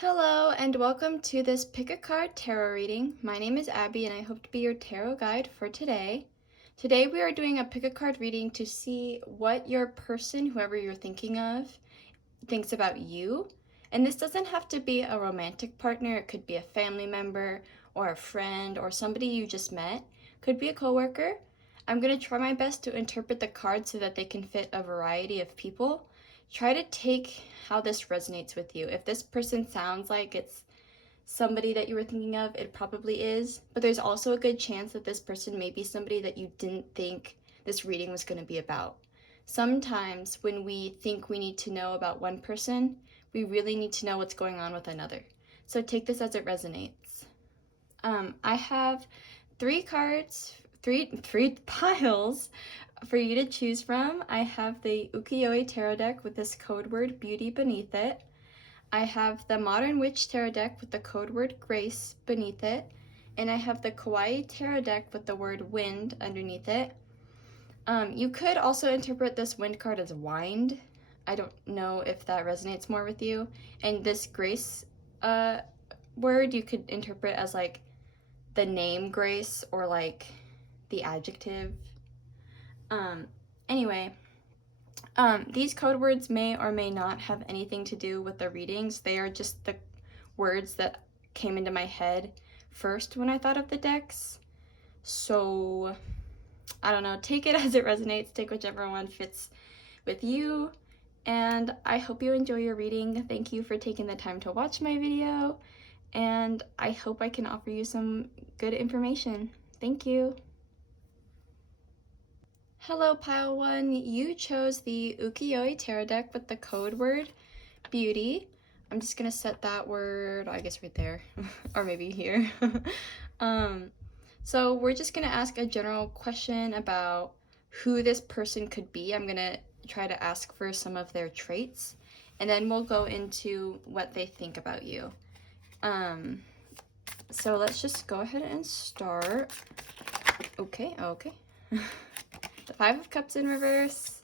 Hello and welcome to this Pick a Card Tarot reading. My name is Abby and I hope to be your tarot guide for today. Today we are doing a Pick a Card reading to see what your person, whoever you're thinking of, thinks about you. And this doesn't have to be a romantic partner. It could be a family member or a friend or somebody you just met. Could be a coworker. I'm going to try my best to interpret the cards so that they can fit a variety of people. Try to take how this resonates with you. If this person sounds like it's somebody that you were thinking of, it probably is. But there's also a good chance that this person may be somebody that you didn't think this reading was going to be about. Sometimes when we think we need to know about one person, we really need to know what's going on with another. So take this as it resonates. I have three cards, three piles for you to choose from. I have the Ukiyo-e Tarot deck with this code word Beauty beneath it. I have the Modern Witch Tarot deck with the code word Grace beneath it. And I have the Kawaii Tarot deck with the word Wind underneath it. You could also interpret this Wind card as Wind. I don't know if that resonates more with you. And this Grace word you could interpret as like the name Grace or like the adjective. Anyway, these code words may or may not have anything to do with the readings. They are just the words that came into my head first when I thought of the decks. So, I don't know, take it as it resonates, take whichever one fits with you, and I hope you enjoy your reading. Thank you for taking the time to watch my video, and I hope I can offer you some good information. Thank you. Hello, Pile 1. You chose the Ukiyo-e Tarot deck with the code word Beauty. I'm just gonna set that word, I guess right there, or maybe here. So we're just gonna ask a general question about who this person could be. I'm gonna try to ask for some of their traits, and then we'll go into what they think about you. So let's just go ahead and start. Okay. The Five of Cups in reverse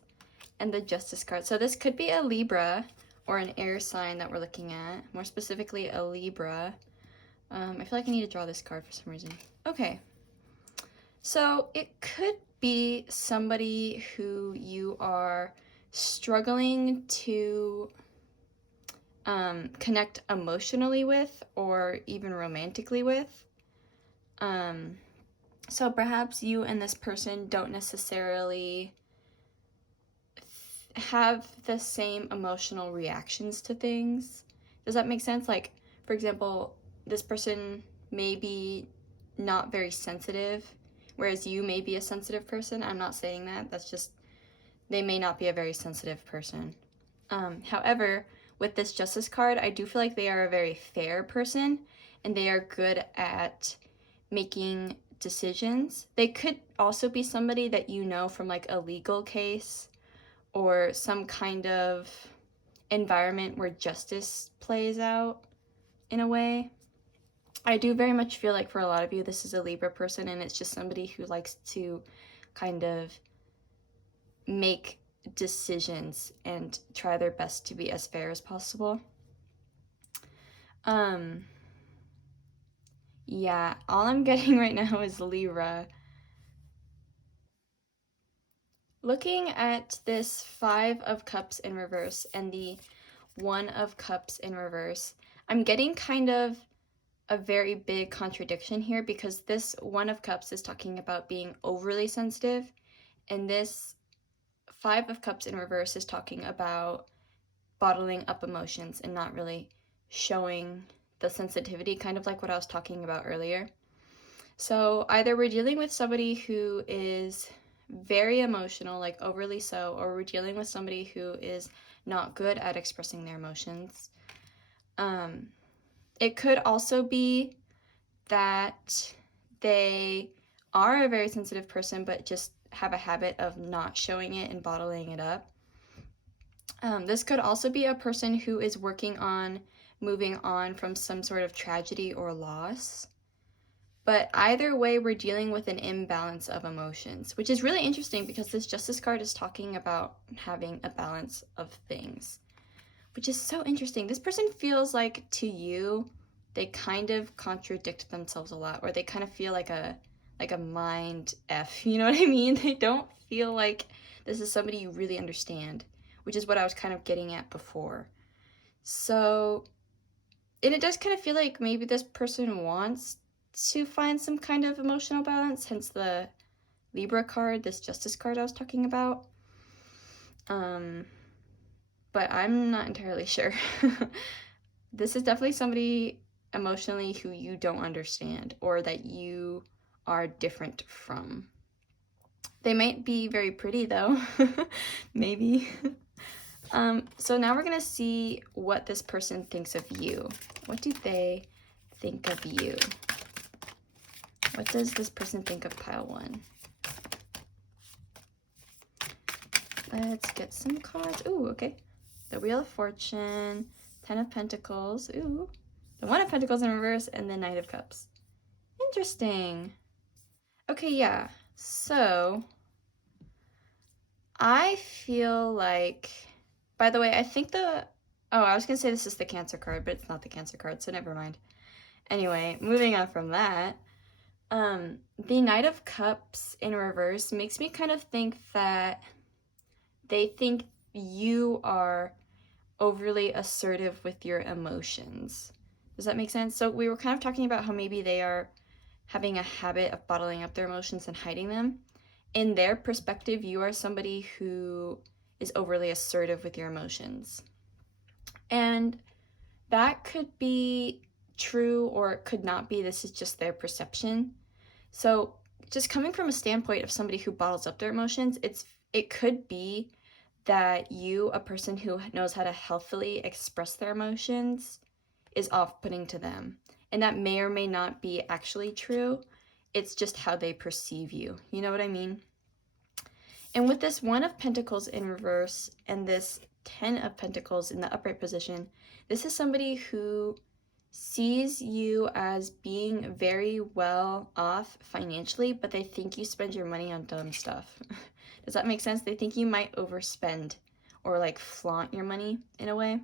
and the Justice card. So this could be a Libra or an air sign that we're looking at. More specifically, a Libra. I feel like I need to draw this card for some reason. Okay. So it could be somebody who you are struggling to connect emotionally with or even romantically with. So perhaps you and this person don't necessarily have the same emotional reactions to things. Does that make sense? Like, for example, this person may be not very sensitive, whereas you may be a sensitive person. I'm not saying that. That's just, they may not be a very sensitive person. However, with this Justice card, I do feel like they are a very fair person, and they are good at making decisions. They could also be somebody that you know from like a legal case or some kind of environment where justice plays out in a way. I do very much feel like for a lot of you, this is a Libra person, and it's just somebody who likes to kind of make decisions and try their best to be as fair as possible. Yeah, all I'm getting right now is Libra. Looking at this Five of Cups in reverse and the One of Cups in reverse, I'm getting kind of a very big contradiction here, because this One of Cups is talking about being overly sensitive, and this Five of Cups in reverse is talking about bottling up emotions and not really showing the sensitivity, kind of like what I was talking about earlier. So either we're dealing with somebody who is very emotional, like overly so, or we're dealing with somebody who is not good at expressing their emotions. It could also be that they are a very sensitive person, but just have a habit of not showing it and bottling it up. This could also be a person who is working on moving on from some sort of tragedy or loss. But either way, we're dealing with an imbalance of emotions, which is really interesting because this Justice card is talking about having a balance of things, which is so interesting. This person feels like to you, they kind of contradict themselves a lot, or they kind of feel like a mind F, you know what I mean? They don't feel like this is somebody you really understand, which is what I was kind of getting at before. So, and it does kind of feel like maybe this person wants to find some kind of emotional balance, hence the Libra card, this Justice card I was talking about. But I'm not entirely sure. This is definitely somebody emotionally who you don't understand or that you are different from. They might be very pretty though, maybe. So now we're gonna see what this person thinks of you. What do they think of you? What does this person think of pile 1? Let's get some cards. Ooh, okay. The Wheel of Fortune, 10 of Pentacles, ooh, the 1 of Pentacles in reverse, and the Knight of Cups. Interesting. Okay, yeah. So, I feel like, by the way, I think I was gonna say this is the Cancer card, but it's not the Cancer card, so never mind. Anyway, moving on from that, the Knight of Cups in reverse makes me kind of think that they think you are overly assertive with your emotions. Does that make sense? So we were kind of talking about how maybe they are having a habit of bottling up their emotions and hiding them. In their perspective, you are somebody who is overly assertive with your emotions. And that could be true or it could not be. This is just their perception. So just coming from a standpoint of somebody who bottles up their emotions, it could be that you, a person who knows how to healthily express their emotions, is off-putting to them. And that may or may not be actually true. It's just how they perceive you. You know what I mean? And with this 1 of Pentacles in reverse and this 10 of Pentacles in the upright position, this is somebody who sees you as being very well off financially, but they think you spend your money on dumb stuff. Does that make sense? They think you might overspend or like flaunt your money in a way.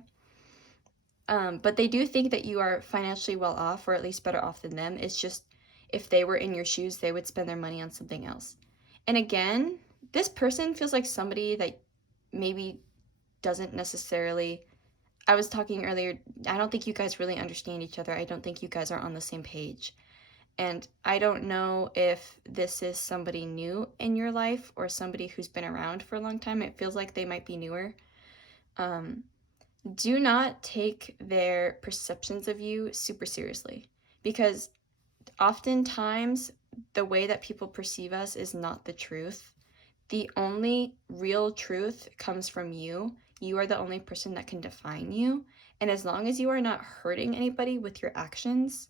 But they do think that you are financially well off, or at least better off than them. It's just if they were in your shoes, they would spend their money on something else. And again, this person feels like somebody that maybe doesn't necessarily, I was talking earlier, I don't think you guys really understand each other. I don't think you guys are on the same page. And I don't know if this is somebody new in your life or somebody who's been around for a long time. It feels like they might be newer. Do not take their perceptions of you super seriously, because oftentimes the way that people perceive us is not the truth. The only real truth comes from you. You are the only person that can define you. And as long as you are not hurting anybody with your actions,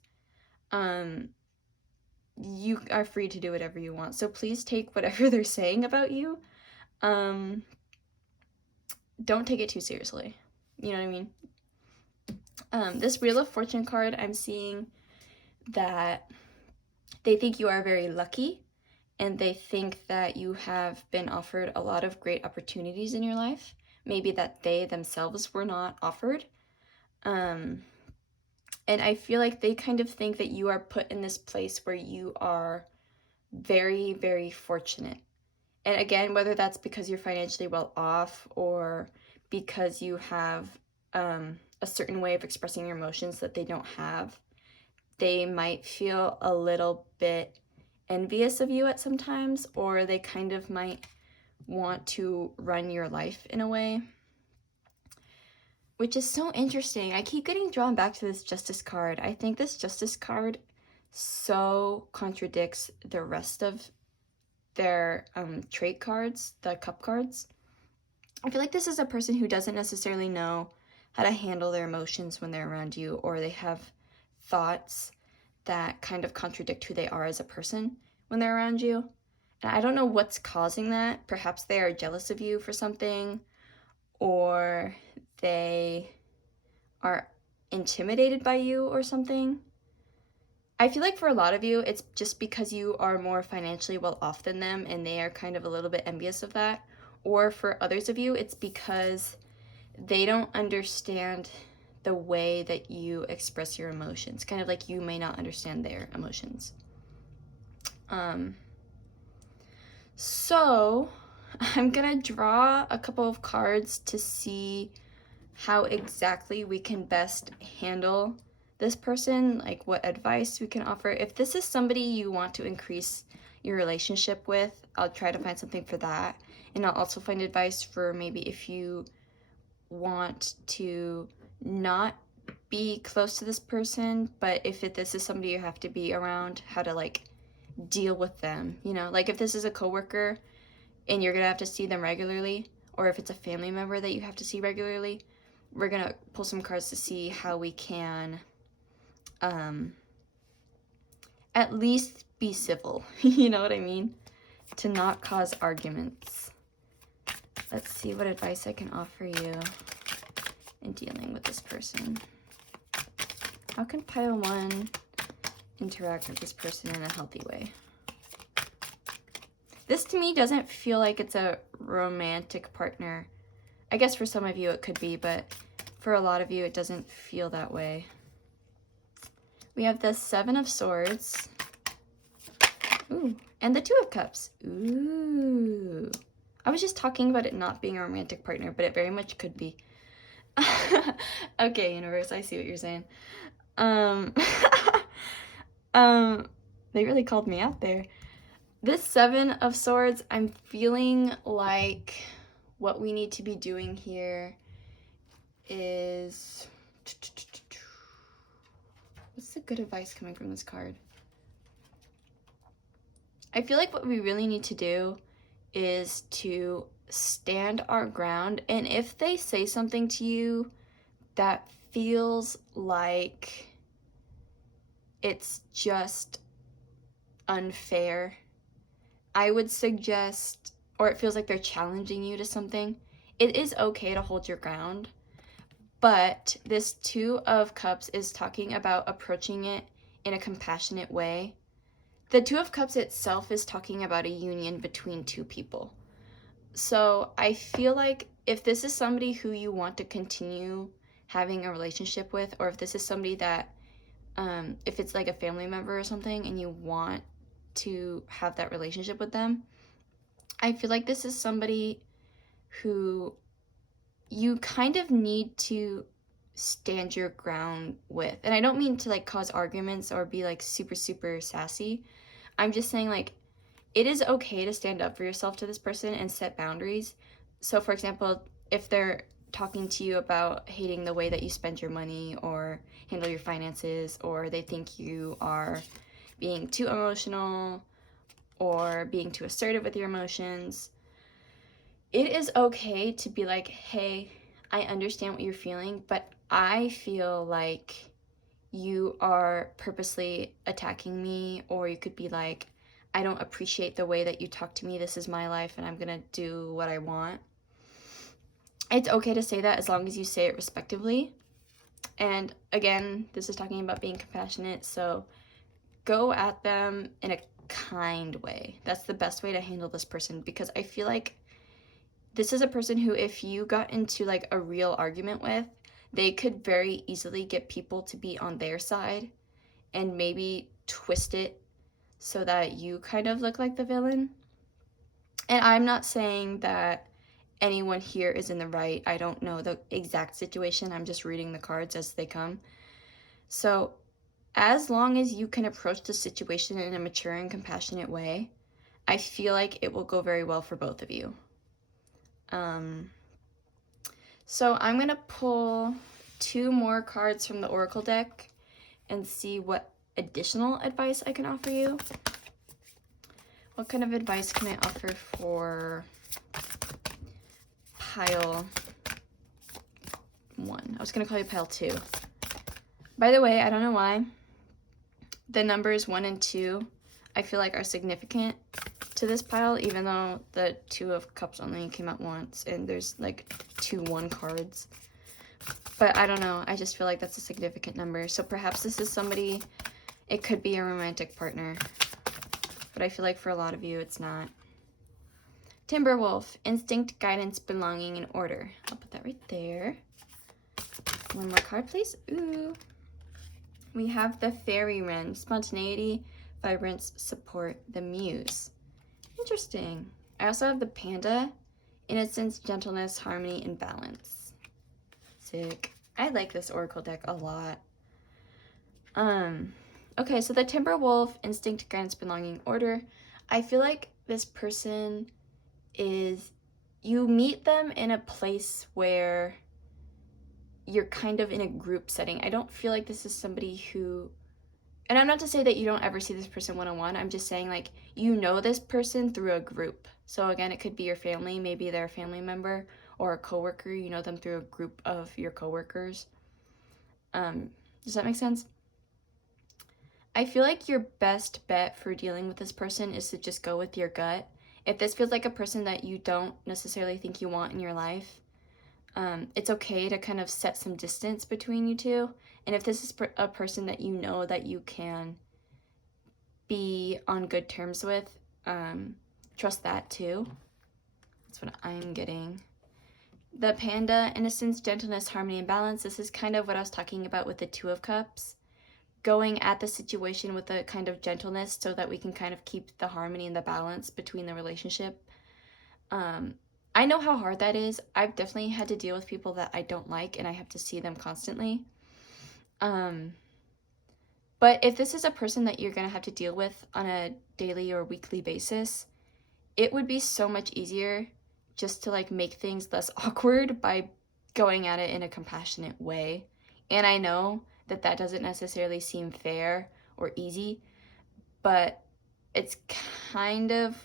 you are free to do whatever you want. So please take whatever they're saying about you. Don't take it too seriously. You know what I mean? This Wheel of Fortune card, I'm seeing that they think you are very lucky, and they think that you have been offered a lot of great opportunities in your life, maybe that they themselves were not offered. And I feel like they kind of think that you are put in this place where you are very, very fortunate. And again, whether that's because you're financially well off or because you have a certain way of expressing your emotions that they don't have, they might feel a little bit envious of you at some times, or they kind of might want to run your life in a way, which is so interesting. I keep getting drawn back to this Justice card. I think this Justice card so contradicts the rest of their trait cards, the cup cards. I feel like this is a person who doesn't necessarily know how to handle their emotions when they're around you, or they have thoughts that kind of contradict who they are as a person when they're around you. And I don't know what's causing that. Perhaps they are jealous of you for something, or they are intimidated by you or something. I feel like for a lot of you, it's just because you are more financially well off than them and they are kind of a little bit envious of that. Or for others of you, it's because they don't understand the way that you express your emotions, kind of like you may not understand their emotions. So I'm gonna draw a couple of cards to see how exactly we can best handle this person, like what advice we can offer. If this is somebody you want to increase your relationship with, I'll try to find something for that. And I'll also find advice for maybe if you want to not be close to this person, but if this is somebody you have to be around, how to like deal with them, you know, like if this is a coworker and you're gonna have to see them regularly, or if it's a family member that you have to see regularly, we're gonna pull some cards to see how we can at least be civil. You know what I mean? To not cause arguments. Let's see what advice I can offer you in dealing with this person. How can pile 1 interact with this person in a healthy way? This to me doesn't feel like it's a romantic partner. I guess for some of you it could be, but for a lot of you it doesn't feel that way. We have the 7 of Swords. Ooh, and the 2 of Cups. Ooh. I was just talking about it not being a romantic partner, but it very much could be. Okay, universe, I see what you're saying. They really called me out there. This 7 of Swords, I'm feeling like what we need to be doing here is... What's the good advice coming from this card? I feel like what we really need to do is to stand our ground. And if they say something to you that feels like it's just unfair, I would suggest, or it feels like they're challenging you to something, it is okay to hold your ground. But this 2 of Cups is talking about approaching it in a compassionate way. The 2 of Cups itself is talking about a union between 2 people. So I feel like if this is somebody who you want to continue having a relationship with, or if this is somebody that, if it's like a family member or something and you want to have that relationship with them, I feel like this is somebody who you kind of need to stand your ground with. And I don't mean to like cause arguments or be like super, super sassy. I'm just saying like, it is okay to stand up for yourself to this person and set boundaries. So for example, if they're talking to you about hating the way that you spend your money or handle your finances, or they think you are being too emotional or being too assertive with your emotions, it is okay to be like, hey, I understand what you're feeling, but I feel like you are purposely attacking me. Or you could be like, I don't appreciate the way that you talk to me. This is my life and I'm gonna do what I want. It's okay to say that as long as you say it respectively. And again, this is talking about being compassionate, so go at them in a kind way. That's the best way to handle this person, because I feel like this is a person who, if you got into like a real argument with, they could very easily get people to be on their side and maybe twist it so that you kind of look like the villain. And I'm not saying that anyone here is in the right. I don't know the exact situation. I'm just reading the cards as they come. So as long as you can approach the situation in a mature and compassionate way, I feel like it will go very well for both of you. So I'm gonna pull 2 more cards from the Oracle deck and see what additional advice I can offer you. What kind of advice can I offer for pile 1? I was gonna call you pile 2. By the way, I don't know why, the numbers 1 and 2 I feel like are significant to this pile, even though the 2 of Cups only came out once and there's like 2 1 cards. But I don't know, I just feel like that's a significant number. So perhaps this is somebody, it could be a romantic partner, but I feel like for a lot of you it's not. Timberwolf, instinct, guidance, belonging, and order. I'll put that right there. One more card, please. Ooh. We have the Fairy Wren, spontaneity, vibrance, support, the Muse. Interesting. I also have the Panda, innocence, gentleness, harmony, and balance. Sick. I like this oracle deck a lot. Okay, so the Timberwolf, instinct, guidance, belonging, order. I feel like this person is, you meet them in a place where you're kind of in a group setting. I don't feel like this is somebody who, and I'm not to say that you don't ever see this person one-on-one. I'm just saying, like, you know this person through a group. So again, it could be your family. Maybe they're a family member or a coworker. You know them through a group of your coworkers. Does that make sense? I feel like your best bet for dealing with this person is to just go with your gut. If this feels like a person that you don't necessarily think you want in your life, it's okay to kind of set some distance between you two. And if this is a person that you know that you can be on good terms with, trust that too. That's what I'm getting. The Panda, innocence, gentleness, harmony, and balance. This is kind of what I was talking about with the Two of Cups. Going at the situation with a kind of gentleness so that we can kind of keep the harmony and the balance between the relationship. I know how hard that is. I've definitely had to deal with people that I don't like and I have to see them constantly. But if this is a person that you're going to have to deal with on a daily or weekly basis, it would be so much easier just to like make things less awkward by going at it in a compassionate way. And I know that that doesn't necessarily seem fair or easy, but it's kind of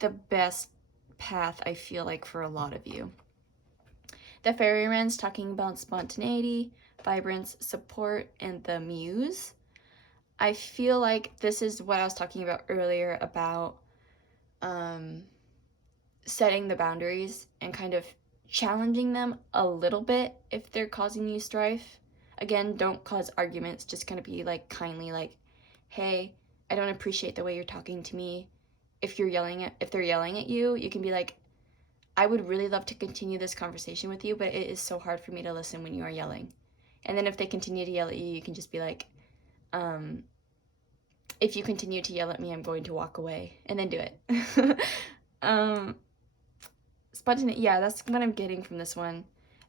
the best path, I feel like, for a lot of you. The Fairy Wren's talking about spontaneity, vibrance, support, and the Muse. I feel like this is what I was talking about earlier about setting the boundaries and kind of challenging them a little bit if they're causing you strife. Again, don't cause arguments, just kind of be like kindly like, hey, I don't appreciate the way you're talking to me. If they're yelling at you, you can be like, I would really love to continue this conversation with you, but it is so hard for me to listen when you are yelling. And then if they continue to yell at you, you can just be like, if you continue to yell at me, I'm going to walk away, and then do it. Spontaneity, yeah, that's what I'm getting from this one.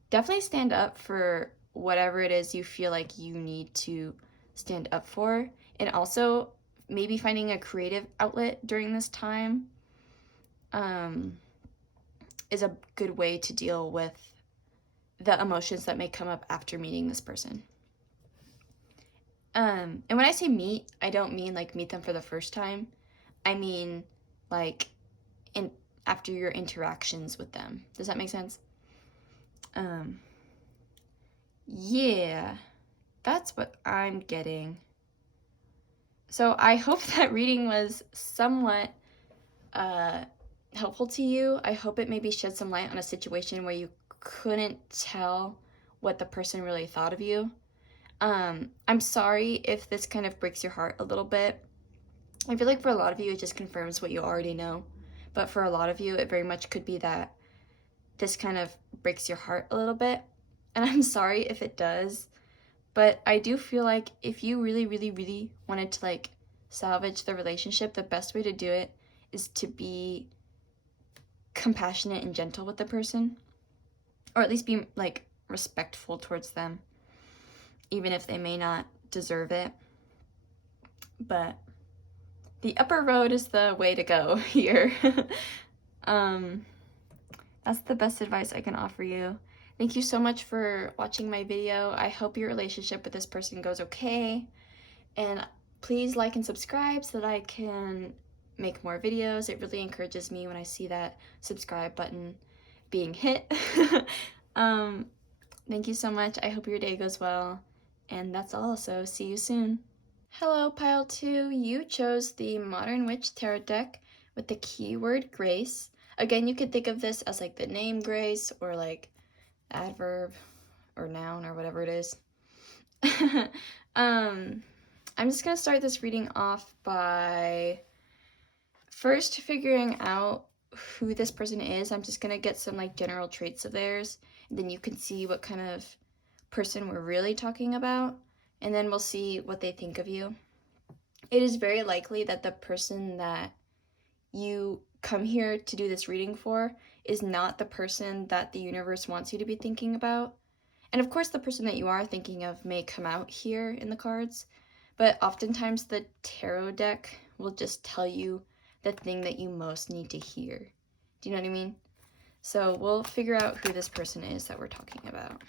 Definitely stand up for whatever it is you feel like you need to stand up for, and also maybe finding a creative outlet during this time is a good way to deal with the emotions that may come up after meeting this person. And when I say meet, I don't mean like meet them for the first time. I mean like after your interactions with them. Does that make sense? Yeah, that's what I'm getting. So I hope that reading was somewhat helpful to you. I hope it maybe shed some light on a situation where you couldn't tell what the person really thought of you. I'm sorry if this kind of breaks your heart a little bit. I feel like for a lot of you, it just confirms what you already know. But for a lot of you, it very much could be that this kind of breaks your heart a little bit. And I'm sorry if it does. But I do feel like if you really, really, really wanted to like salvage the relationship, the best way to do it is to be compassionate and gentle with the person. Or at least be like respectful towards them, even if they may not deserve it. But the upper road is the way to go here. That's the best advice I can offer you. Thank you so much for watching my video. I hope your relationship with this person goes okay. And please like and subscribe so that I can make more videos. It really encourages me when I see that subscribe button being hit. Thank you so much. I hope your day goes well. And that's all, so see you soon. Hello, Pile 2. You chose the Modern Witch Tarot deck with the keyword grace. Again, you could think of this as like the name grace or like adverb or noun or whatever it is. I'm just going to start this reading off by first figuring out who this person is, I'm just gonna get some like general traits of theirs, and then you can see what kind of person we're really talking about, and then we'll see what they think of you. It is very likely that the person that you come here to do this reading for is not the person that the universe wants you to be thinking about. And of course, the person that you are thinking of may come out here in the cards, but oftentimes the tarot deck will just tell you the thing that you most need to hear. Do you know what I mean? So we'll figure out who this person is that we're talking about.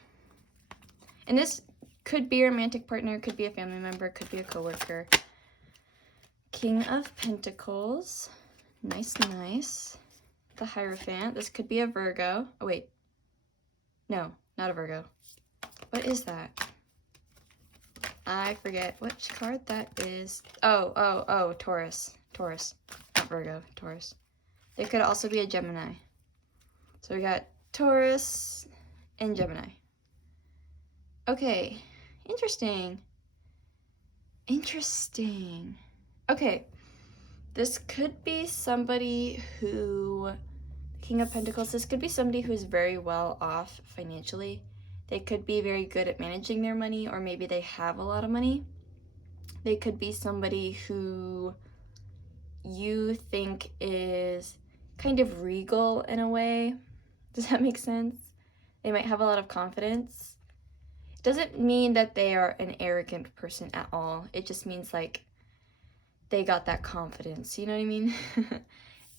And this could be a romantic partner, could be a family member, could be a coworker. King of Pentacles. Nice, nice. The Hierophant. This could be a Virgo. Oh, wait. No, not a Virgo. What is that? I forget which card that is. Oh, Taurus. Taurus. Not Virgo, Taurus. They could also be a Gemini. So we got Taurus and Gemini. Okay, interesting. Interesting. Okay, this could be somebody who, King of Pentacles, this could be somebody who's very well off financially. They could be very good at managing their money, or maybe they have a lot of money. They could be somebody who you think is kind of regal in a way. Does that make sense? They might have a lot of confidence. It doesn't mean that they are an arrogant person at all. It just means like they got that confidence, you know what I mean?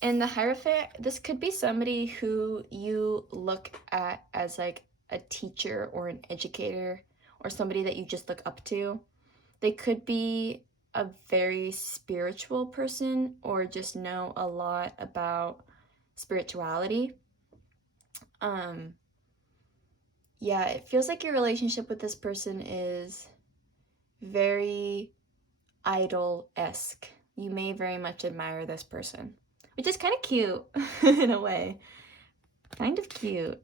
And the Hierophant, this could be somebody who you look at as like a teacher or an educator, or somebody that you just look up to. They could be a very spiritual person, or just know a lot about spirituality. Yeah, it feels like your relationship with this person is very idol-esque. You may very much admire this person, which is kind of cute in a way. Kind of cute.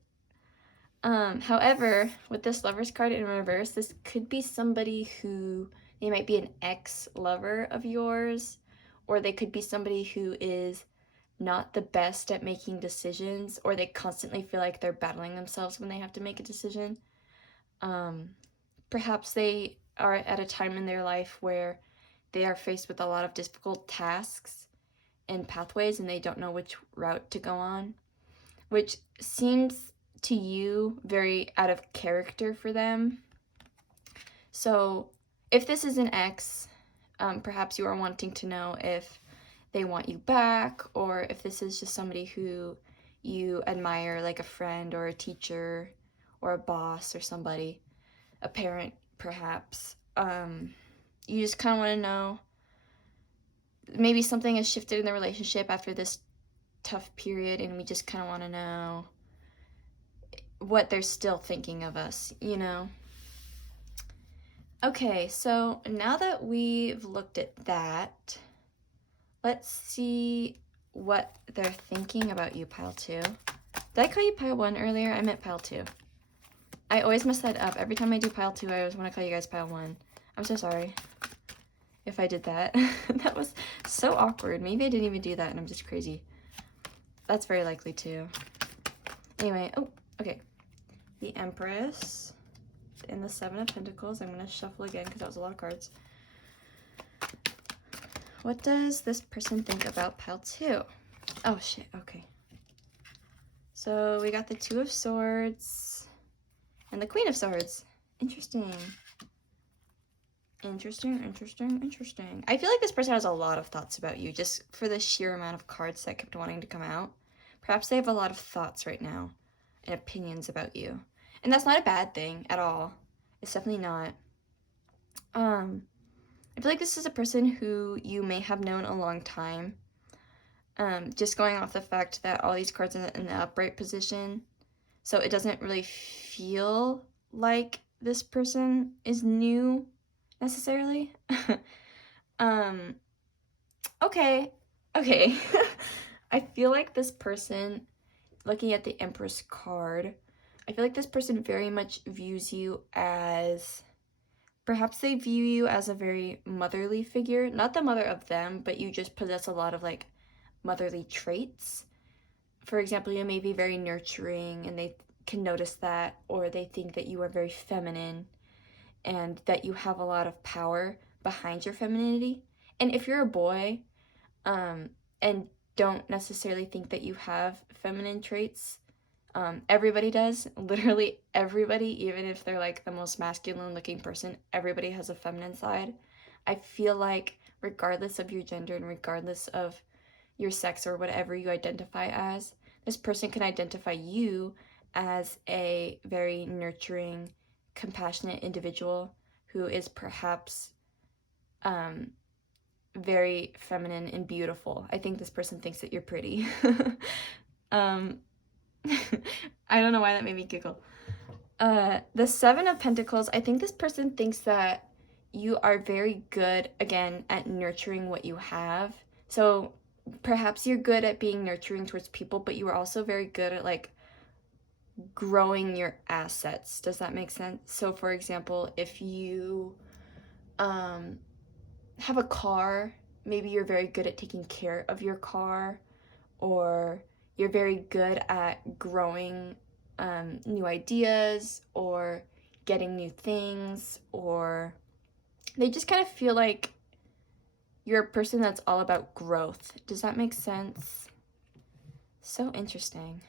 However, with this Lover's card in reverse, this could be somebody who, they might be an ex-lover of yours, or they could be somebody who is not the best at making decisions, or they constantly feel like they're battling themselves when they have to make a decision. Perhaps they are at a time in their life where they are faced with a lot of difficult tasks and pathways, and they don't know which route to go on, which seems to you very out of character for them. So if this is an ex, perhaps you are wanting to know if they want you back, or if this is just somebody who you admire, like a friend or a teacher or a boss or somebody, a parent perhaps. You just kind of want to know, maybe something has shifted in the relationship after this tough period, and we just kind of want to know what they're still thinking of us, you know? Okay, so now that we've looked at that, let's see what they're thinking about you, pile 2. Did I call you pile 1 earlier? I meant pile 2. I always mess that up. Every time I do pile 2, I always want to call you guys pile 1. I'm so sorry if I did that. That was so awkward. Maybe I didn't even do that and I'm just crazy. That's very likely too. Anyway, oh, okay. The Empress and the 7 of Pentacles. I'm going to shuffle again because that was a lot of cards. What does this person think about pile 2? Oh, shit. Okay. So we got the 2 of Swords and the Queen of Swords. Interesting. Interesting. I feel like this person has a lot of thoughts about you, just for the sheer amount of cards that kept wanting to come out. Perhaps they have a lot of thoughts right now and opinions about you. And that's not a bad thing at all. It's definitely not. I feel like this is a person who you may have known a long time. Just going off the fact that all these cards are in the upright position. So it doesn't really feel like this person is new necessarily. Okay. I feel like this person, looking at the Empress card, I feel like this person very much views you as, perhaps they view you as a very motherly figure. Not the mother of them, but you just possess a lot of like motherly traits. For example, you may be very nurturing and they can notice that, or they think that you are very feminine and that you have a lot of power behind your femininity. And if you're a boy, and don't necessarily think that you have feminine traits, everybody does. Literally everybody, even if they're like the most masculine looking person, everybody has a feminine side. I feel like regardless of your gender and regardless of your sex or whatever you identify as, this person can identify you as a very nurturing, compassionate individual who is perhaps very feminine and beautiful. I think this person thinks that you're pretty. um, I don't know why that made me giggle. The Seven of Pentacles, I think this person thinks that you are very good, again, at nurturing what you have. So perhaps you're good at being nurturing towards people, but you are also very good at like growing your assets. Does that make sense? So for example, if you have a car, maybe you're very good at taking care of your car, or you're very good at growing new ideas or getting new things, or they just kind of feel like you're a person that's all about growth. Does that make sense? So interesting.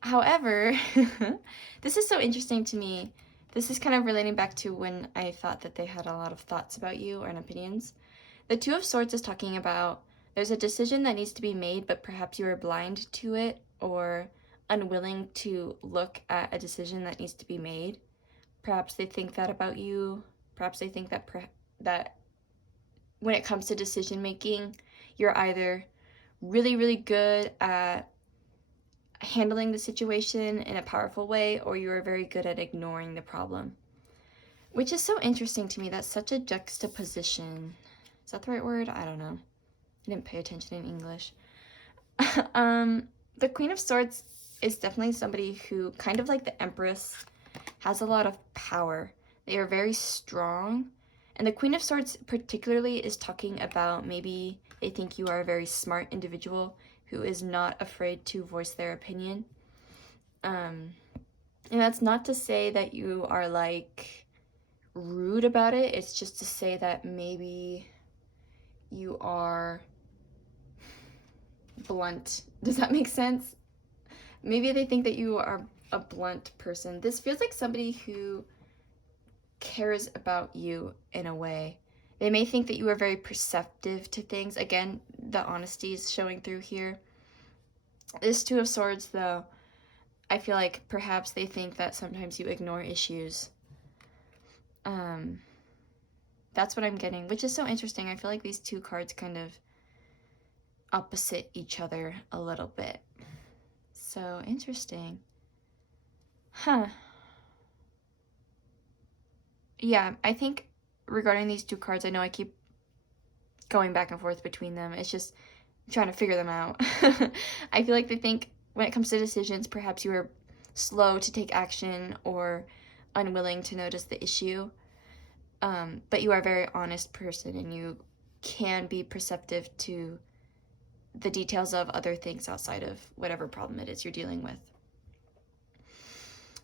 However, this is so interesting to me. This is kind of relating back to when I thought that they had a lot of thoughts about you and opinions. The Two of Swords is talking about there's a decision that needs to be made, but perhaps you are blind to it or unwilling to look at a decision that needs to be made. Perhaps they think that about you. Perhaps they think that that when it comes to decision making, you're either really, really good at handling the situation in a powerful way, or you are very good at ignoring the problem. Which is so interesting to me. That's such a juxtaposition. Is that the right word? I don't know. I didn't pay attention in English. The Queen of Swords is definitely somebody who, kind of like the Empress, has a lot of power. They are very strong. And the Queen of Swords particularly is talking about maybe they think you are a very smart individual who is not afraid to voice their opinion. And that's not to say that you are like rude about it. It's just to say that maybe you are blunt. Does that make sense? Maybe they think that you are a blunt person. This feels like somebody who cares about you in a way. They may think that you are very perceptive to things. Again, the honesty is showing through here. This Two of Swords, though, I feel like perhaps they think that sometimes you ignore issues. That's what I'm getting, which is so interesting. I feel like these two cards kind of opposite each other a little bit. So interesting. Huh. Yeah, I think regarding these two cards, I know I keep going back and forth between them. It's just trying to figure them out. I feel like they think when it comes to decisions, perhaps you are slow to take action or unwilling to notice the issue. But you are a very honest person and you can be perceptive to the details of other things outside of whatever problem it is you're dealing with.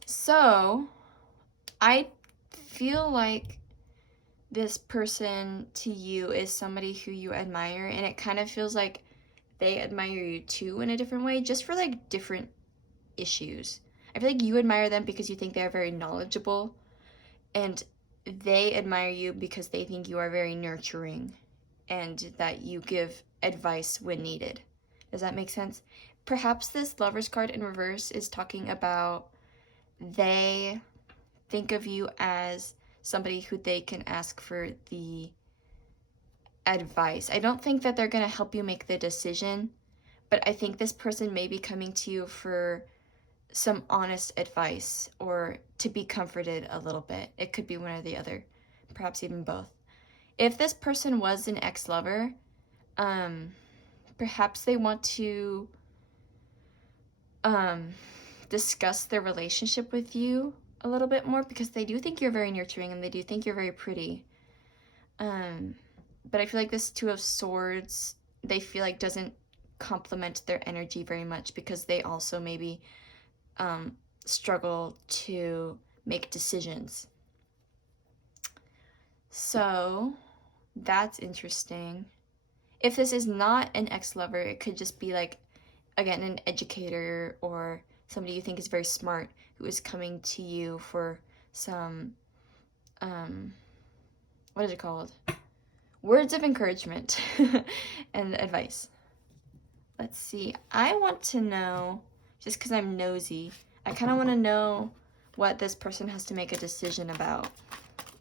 So, I feel like this person to you is somebody who you admire, and it kind of feels like they admire you too in a different way, just for like different issues. I feel like you admire them because you think they're very knowledgeable, and they admire you because they think you are very nurturing and that you give advice when needed. Does that make sense? Perhaps this Lover's card in reverse is talking about they think of you as somebody who they can ask for the advice. I don't think that they're going to help you make the decision, but I think this person may be coming to you for some honest advice or to be comforted a little bit. It could be one or the other, perhaps even both. If this person was an ex-lover, perhaps they want to discuss their relationship with you a little bit more because they do think you're very nurturing and they do think you're very pretty. But I feel like this Two of Swords they feel like doesn't complement their energy very much, because they also maybe struggle to make decisions. So that's interesting. If this is not an ex-lover, it could just be like, again, an educator or somebody you think is very smart who is coming to you for some, what is it called? Words of encouragement and advice. Let's see. I want to know, just because I'm nosy, I kind of want to know what this person has to make a decision about.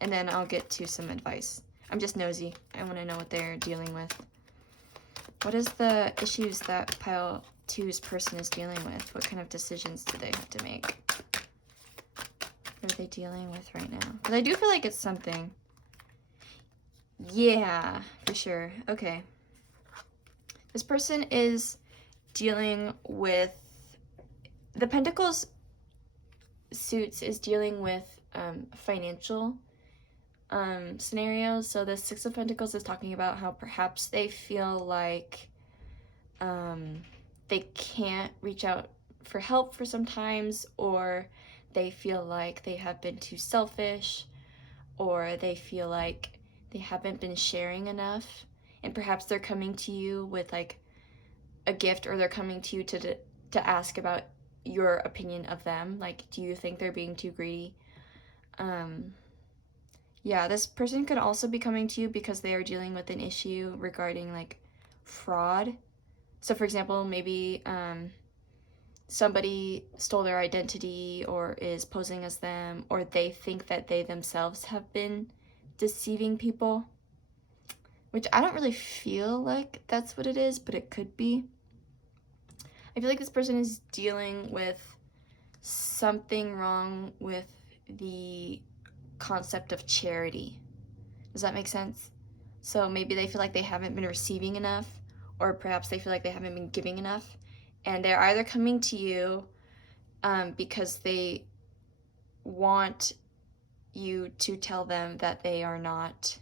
And then I'll get to some advice. I'm just nosy. I want to know what they're dealing with. What is the issues that pile 2's person is dealing with? What kind of decisions do they have to make? What are they dealing with right now? Because I do feel like it's something. Yeah, for sure. Okay. This person is dealing with, the Pentacles suits is dealing with financial scenarios. So the Six of Pentacles is talking about how perhaps they feel like they can't reach out for help for sometimes, or they feel like they have been too selfish, or they feel like they haven't been sharing enough, and perhaps they're coming to you with like a gift, or they're coming to you to ask about your opinion of them. Like, do you think they're being too greedy? Yeah, this person could also be coming to you because they are dealing with an issue regarding like fraud. So for example, maybe somebody stole their identity or is posing as them, or they think that they themselves have been deceiving people, which I don't really feel like that's what it is, but it could be. I feel like this person is dealing with something wrong with the concept of charity. Does that make sense? So maybe they feel like they haven't been receiving enough, or perhaps they feel like they haven't been giving enough, and they're either coming to you because they want you to tell them that they are not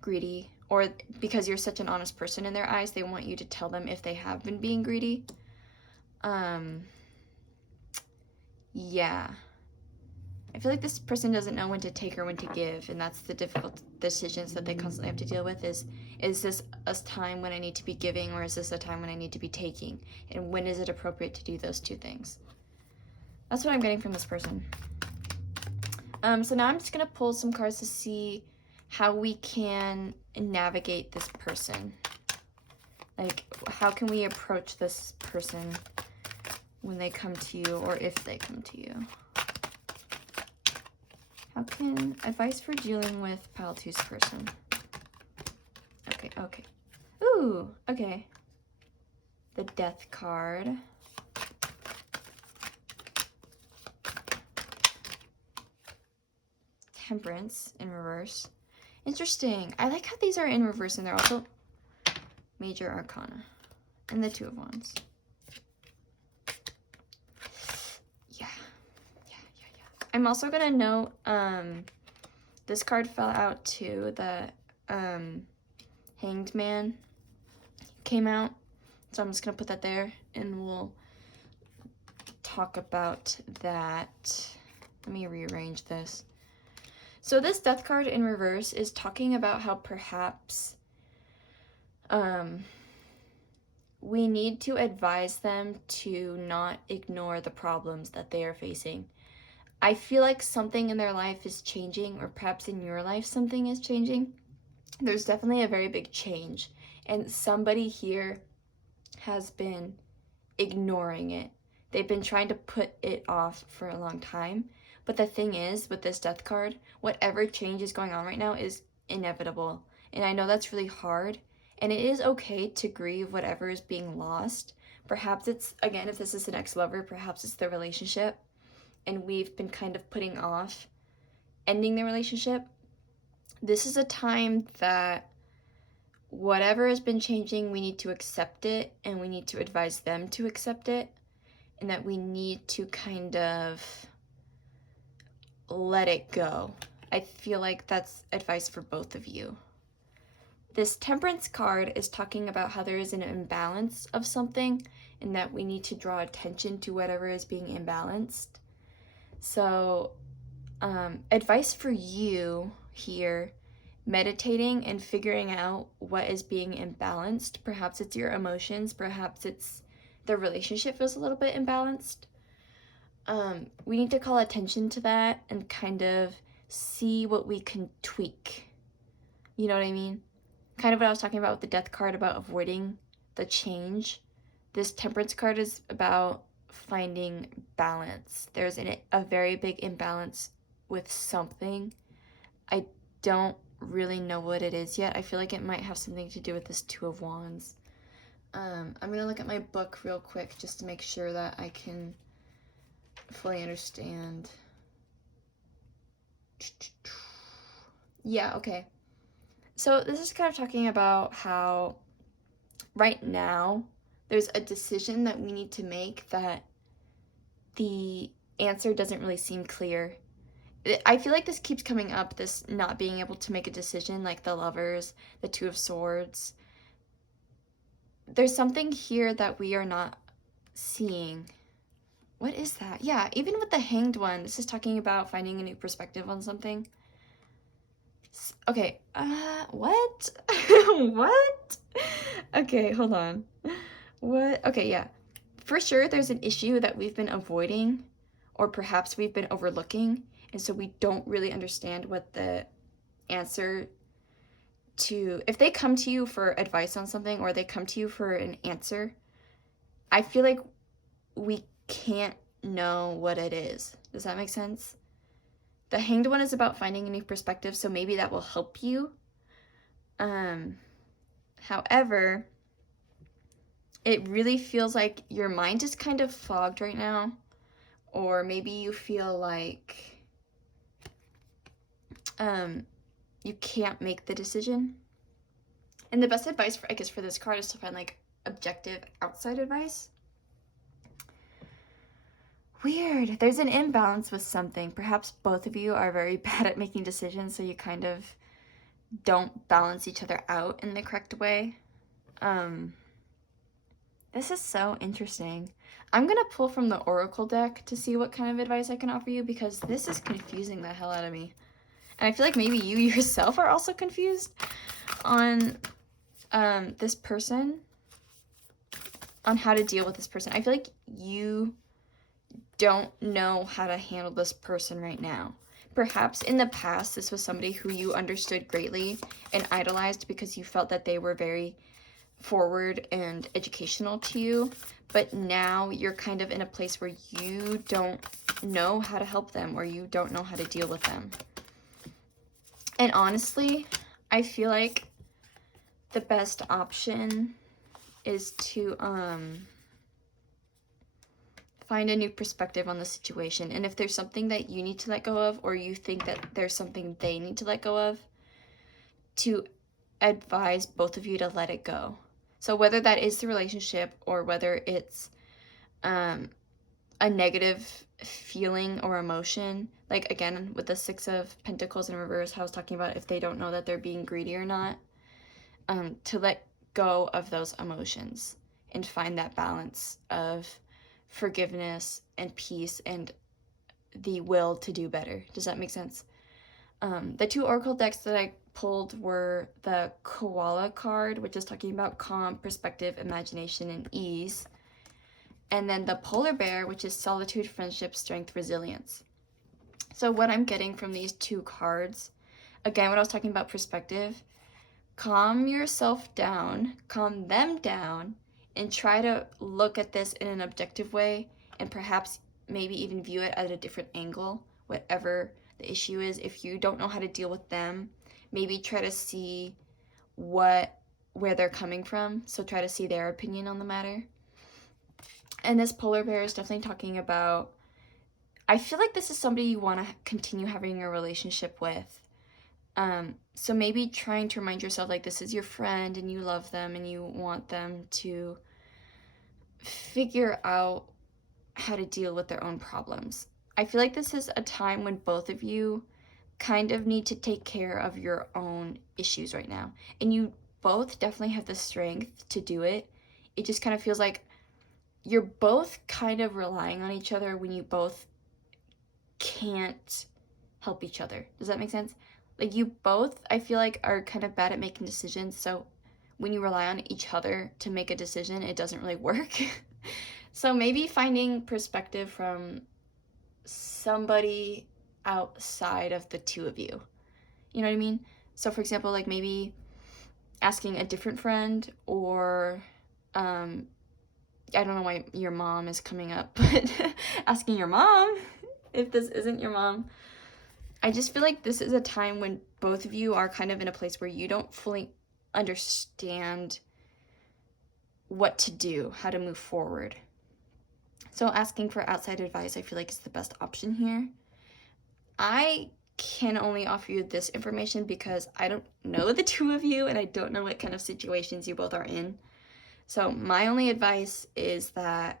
greedy, or because you're such an honest person in their eyes, they want you to tell them if they have been being greedy. Yeah. I feel like this person doesn't know when to take or when to give, and that's the difficult decisions that they constantly have to deal with. Is this a time when I need to be giving, or is this a time when I need to be taking? And when is it appropriate to do those two things? That's what I'm getting from this person. So now I'm just going to pull some cards to see how we can navigate this person. Like, how can we approach this person when they come to you, or if they come to you? How can advice for dealing with pile 2's person? Okay. Ooh, okay. The Death card. Temperance in reverse. Interesting. I like how these are in reverse, and they're also Major Arcana. And the Two of Wands. Yeah. I'm also gonna note, this card fell out too. The Hanged Man came out. So I'm just gonna put that there, and we'll talk about that. Let me rearrange this. So this Death card in reverse is talking about how perhaps we need to advise them to not ignore the problems that they are facing. I feel like something in their life is changing, or perhaps in your life something is changing. There's definitely a very big change, and somebody here has been ignoring it. They've been trying to put it off for a long time. But the thing is, with this Death card, whatever change is going on right now is inevitable. And I know that's really hard. And it is okay to grieve whatever is being lost. Perhaps it's, again, if this is an ex-lover, perhaps it's the relationship. And we've been kind of putting off ending the relationship. This is a time that whatever has been changing, we need to accept it, and we need to advise them to accept it, and that we need to kind of let it go. I feel like that's advice for both of you. This Temperance card is talking about how there is an imbalance of something and that we need to draw attention to whatever is being imbalanced. So, advice for you here, meditating and figuring out what is being imbalanced. Perhaps it's your emotions, perhaps it's the relationship feels a little bit imbalanced. We need to call attention to that and kind of see what we can tweak. You know what I mean? Kind of what I was talking about with the Death card about avoiding the change. This Temperance card is about finding balance. There's a very big imbalance with something. I don't really know what it is yet. I feel like it might have something to do with this Two of Wands. I'm gonna look at my book real quick just to make sure that I can fully understand. Yeah, okay. So this is kind of talking about how right now there's a decision that we need to make that the answer doesn't really seem clear. I feel like this keeps coming up, this not being able to make a decision, like the Lovers, the Two of Swords. There's something here that we are not seeing. What is that? Yeah, even with the Hanged one, this is talking about finding a new perspective on something. Okay, what? What? Okay, hold on. What? Okay, yeah. For sure, there's an issue that we've been avoiding, or perhaps we've been overlooking, and so we don't really understand what the answer to, if they come to you for advice on something, or they come to you for an answer, I feel like we can't know what it is. Does that make sense? The Hanged one is about finding a new perspective, so maybe that will help you. However, it really feels like your mind is kind of fogged right now, or maybe you feel like you can't make the decision. And the best advice for, I guess, for this card is to find like objective outside advice. Weird. There's an imbalance with something. Perhaps both of you are very bad at making decisions, so you kind of don't balance each other out in the correct way. This is so interesting. I'm gonna pull from the Oracle deck to see what kind of advice I can offer you, because this is confusing the hell out of me. And I feel like maybe you yourself are also confused on this person, on how to deal with this person. I feel like you don't know how to handle this person right now. Perhaps in the past, this was somebody who you understood greatly and idolized because you felt that they were very forward and educational to you, but now you're kind of in a place where you don't know how to help them, or you don't know how to deal with them. And honestly, I feel like the best option is to find a new perspective on the situation. And if there's something that you need to let go of, or you think that there's something they need to let go of, to advise both of you to let it go. So whether that is the relationship, or whether it's a negative feeling or emotion, like again with the Six of Pentacles in reverse, I was talking about if they don't know that they're being greedy or not, to let go of those emotions and find that balance of forgiveness and peace and the will to do better. Does that make sense? The two Oracle decks that I pulled were the Koala card, which is talking about calm, perspective, imagination, and ease. And then the Polar Bear, which is solitude, friendship, strength, resilience. So what I'm getting from these two cards, again, when I was talking about perspective, calm yourself down, calm them down, and try to look at this in an objective way, and perhaps maybe even view it at a different angle, whatever the issue is. If you don't know how to deal with them, maybe try to see where they're coming from. So try to see their opinion on the matter. And this Polar Bear is definitely talking about, I feel like this is somebody you want to continue having a relationship with. So maybe trying to remind yourself like this is your friend and you love them and you want them to figure out how to deal with their own problems. I feel like this is a time when both of you kind of need to take care of your own issues right now. And you both definitely have the strength to do it. It just kind of feels like you're both kind of relying on each other when you both can't help each other. Does that make sense? Like, you both, I feel like, are kind of bad at making decisions, so when you rely on each other to make a decision, it doesn't really work. So maybe finding perspective from somebody outside of the two of you. You know what I mean? So for example, like maybe asking a different friend, or I don't know why your mom is coming up, but asking your mom if this isn't your mom. I just feel like this is a time when both of you are kind of in a place where you don't fully understand what to do, how to move forward. So asking for outside advice, I feel like, is the best option here. I can only offer you this information because I don't know the two of you and I don't know what kind of situations you both are in. So my only advice is that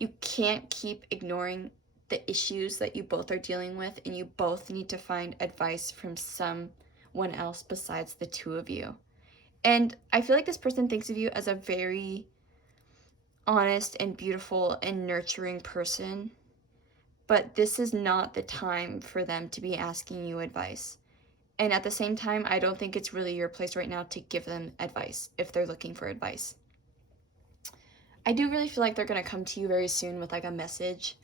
you can't keep ignoring the issues that you both are dealing with, and you both need to find advice from someone else besides the two of you. And I feel like this person thinks of you as a very honest and beautiful and nurturing person, but this is not the time for them to be asking you advice. And at the same time, I don't think it's really your place right now to give them advice if they're looking for advice. I do really feel like they're going to come to you very soon with like a message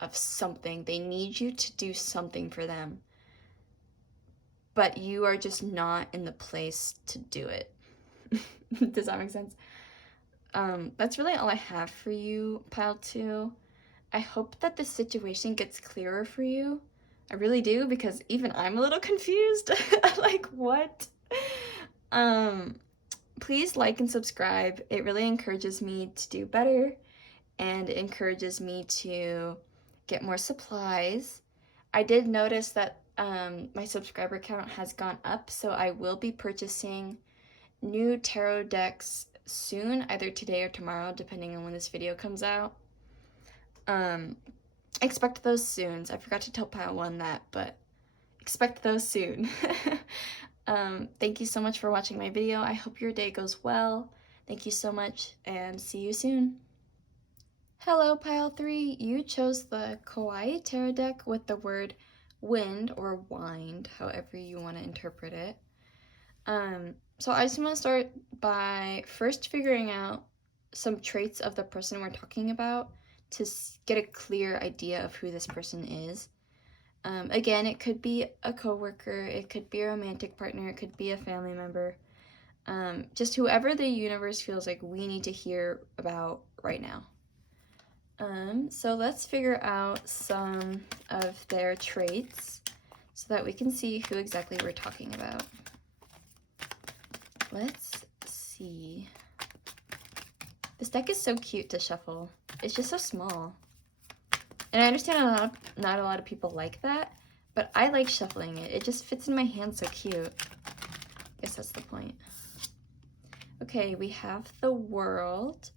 of something. They need you to do something for them, but you are just not in the place to do it. Does that make sense? That's really all I have for you, Pile 2. I hope that this situation gets clearer for you. I really do, because even I'm a little confused. Like, what? Please like and subscribe. It really encourages me to do better, and it encourages me to get more supplies. I did notice that my subscriber count has gone up, so I will be purchasing new tarot decks soon, either today or tomorrow, depending on when this video comes out. Expect those soon. I forgot to tell Pile 1 that, but expect those soon. Thank you so much for watching my video. I hope your day goes well. Thank you so much, and see you soon. Hello, Pile 3. You chose the Kawaii Tarot deck with the word wind, or wind, however you want to interpret it. So I just want to start by first figuring out some traits of the person we're talking about to get a clear idea of who this person is. Again, it could be a coworker, it could be a romantic partner, it could be a family member. Just whoever the universe feels like we need to hear about right now. So let's figure out some of their traits so that we can see who exactly we're talking about. Let's see. This deck is so cute to shuffle. It's just so small. And I understand not a lot of people like that, but I like shuffling it. It just fits in my hand so cute. I guess that's the point. Okay, we have the World.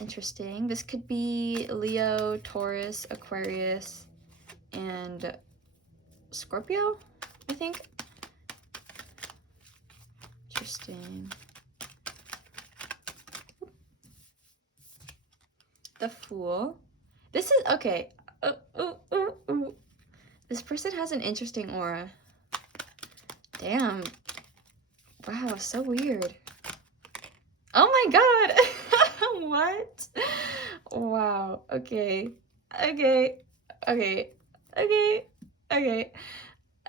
Interesting. This could be Leo, Taurus, Aquarius, and Scorpio, I think. Interesting. The Fool. This is, okay. This person has an interesting aura. Damn. Wow, so weird. Oh my god! What? Wow. Okay. Okay. Okay. Okay. Okay.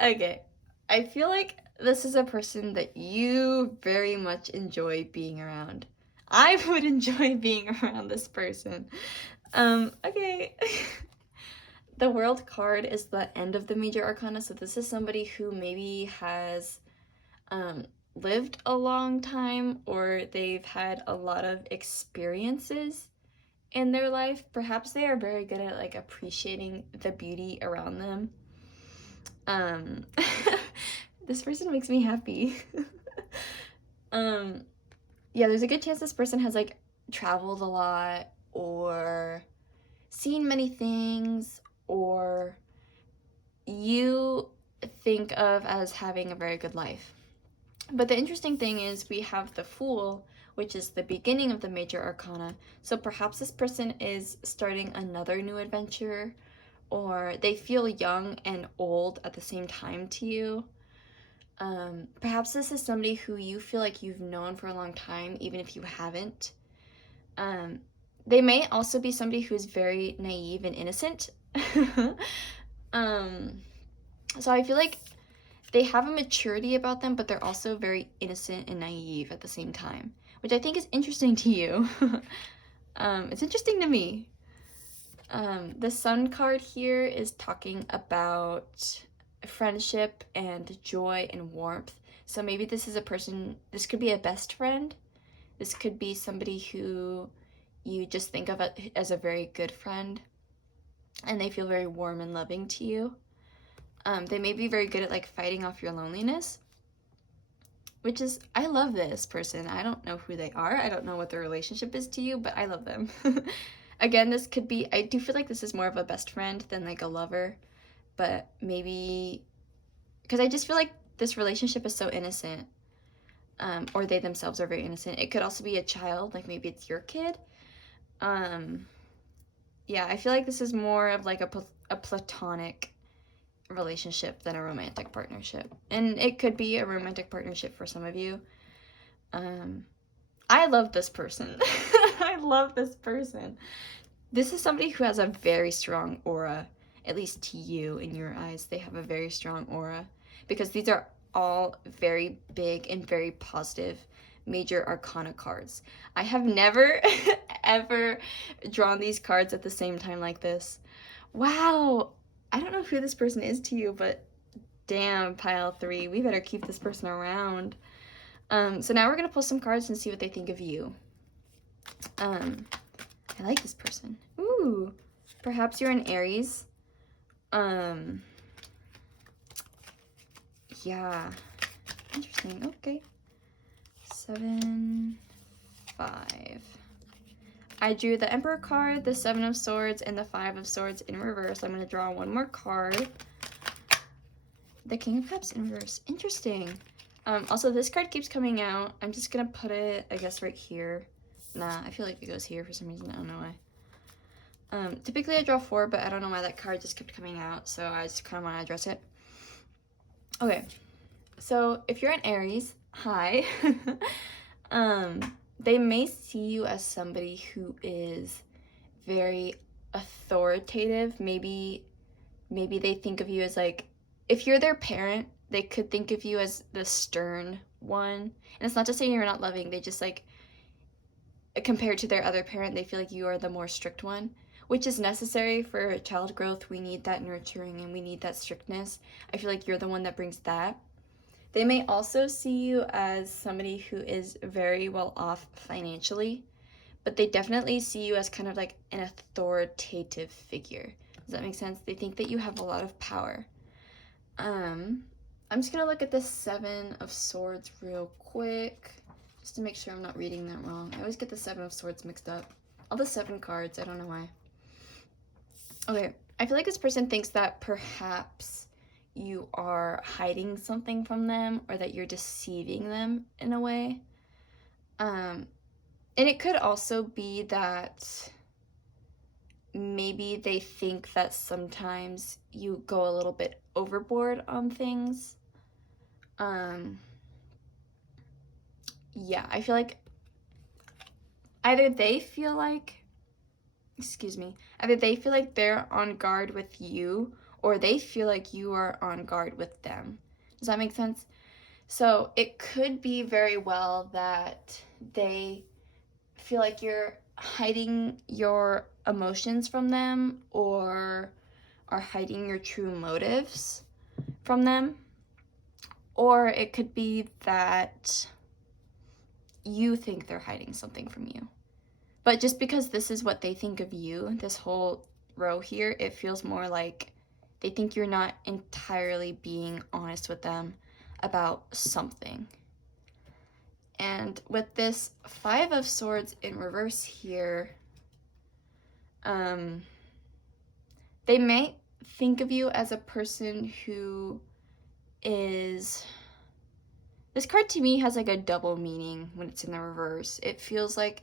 Okay. I feel like this is a person that you very much enjoy being around. I would enjoy being around this person. Okay. The World card is the end of the major arcana, so this is somebody who maybe has lived a long time, or they've had a lot of experiences in their life. Perhaps they are very good at like appreciating the beauty around them. This person makes me happy. Yeah, there's a good chance this person has like traveled a lot, or seen many things, or you think of as having a very good life. But the interesting thing is we have the Fool, which is the beginning of the major arcana. So perhaps this person is starting another new adventure, or they feel young and old at the same time to you. Perhaps this is somebody who you feel like you've known for a long time, even if you haven't. They may also be somebody who's very naive and innocent. So I feel like they have a maturity about them, but they're also very innocent and naive at the same time, which I think is interesting to you. It's interesting to me. The Sun card here is talking about friendship and joy and warmth. So maybe this is a person, this could be a best friend. This could be somebody who you just think of as a very good friend, and they feel very warm and loving to you. They may be very good at like fighting off your loneliness, which is, I love this person. I don't know who they are. I don't know what their relationship is to you, but I love them. Again, this could be, I do feel like this is more of a best friend than like a lover, but maybe, because I just feel like this relationship is so innocent, or they themselves are very innocent. It could also be a child, like maybe it's your kid. Yeah, I feel like this is more of like a platonic relationship than a romantic partnership. And it could be a romantic partnership for some of you. I love this person. I love this person. This is somebody who has a very strong aura, at least to you in your eyes. They have a very strong aura because these are all very big and very positive major arcana cards. I have never ever drawn these cards at the same time like this. Wow. I don't know who this person is to you, but damn, pile 3. We better keep this person around. So now we're going to pull some cards and see what they think of you. I like this person. Ooh, perhaps you're an Aries. Yeah, interesting. Okay. 7, 5. I drew the Emperor card, the 7 of Swords, and the 5 of Swords in reverse. I'm going to draw one more card. The King of Cups in reverse. Interesting. Also, this card keeps coming out. I'm just going to put it, I guess, right here. Nah, I feel like it goes here for some reason. I don't know why. Typically I draw 4, but I don't know why that card just kept coming out, so I just kind of want to address it. Okay, so if you're an Aries, hi. They may see you as somebody who is very authoritative. Maybe they think of you as like, if you're their parent, they could think of you as the stern one. And it's not to say you're not loving, they just like, compared to their other parent, they feel like you are the more strict one, which is necessary for child growth. We need that nurturing and we need that strictness. I feel like you're the one that brings that. They may also see you as somebody who is very well off financially, but they definitely see you as kind of like an authoritative figure. Does that make sense? They think that you have a lot of power. I'm just gonna look at the 7 of Swords real quick, just to make sure I'm not reading that wrong. I always get the 7 of Swords mixed up. All the 7 cards, I don't know why. Okay, I feel like this person thinks that perhaps you are hiding something from them or that you're deceiving them in a way. And it could also be that maybe they think that sometimes you go a little bit overboard on things. Yeah, I feel like either they feel like they're on guard with you, or they feel like you are on guard with them. Does that make sense? So it could be very well that they feel like you're hiding your emotions from them or are hiding your true motives from them. Or it could be that you think they're hiding something from you. But just because this is what they think of you, this whole row here, it feels more like they think you're not entirely being honest with them about something. And with this 5 of Swords in reverse here, they may think of you as a person who is This card to me has like a double meaning when it's in the reverse. It feels like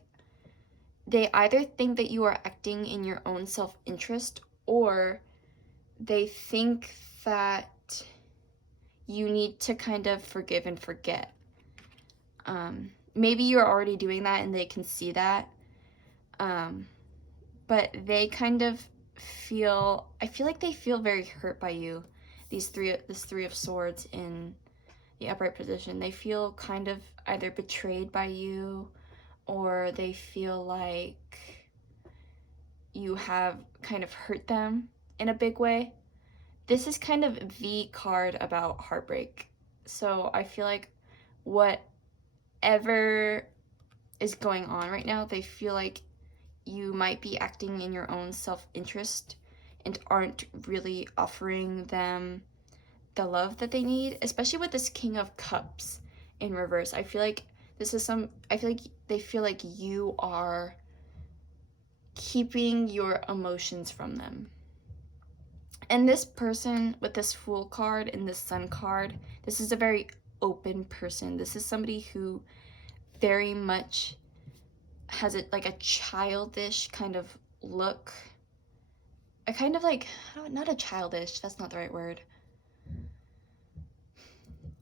they either think that you are acting in your own self-interest, or they think that you need to kind of forgive and forget. Maybe you're already doing that and they can see that. But they kind of I feel like they feel very hurt by you. This Three of Swords in the upright position. They feel kind of either betrayed by you, or they feel like you have kind of hurt them in a big way. This is kind of the card about heartbreak. So I feel like whatever is going on right now, they feel like you might be acting in your own self-interest and aren't really offering them the love that they need, especially with this King of Cups in reverse. I feel like they feel like you are keeping your emotions from them. And this person with this Fool card and this Sun card, this is a very open person. This is somebody who very much has like a childish kind of look. A kind of like, not a childish, that's not the right word.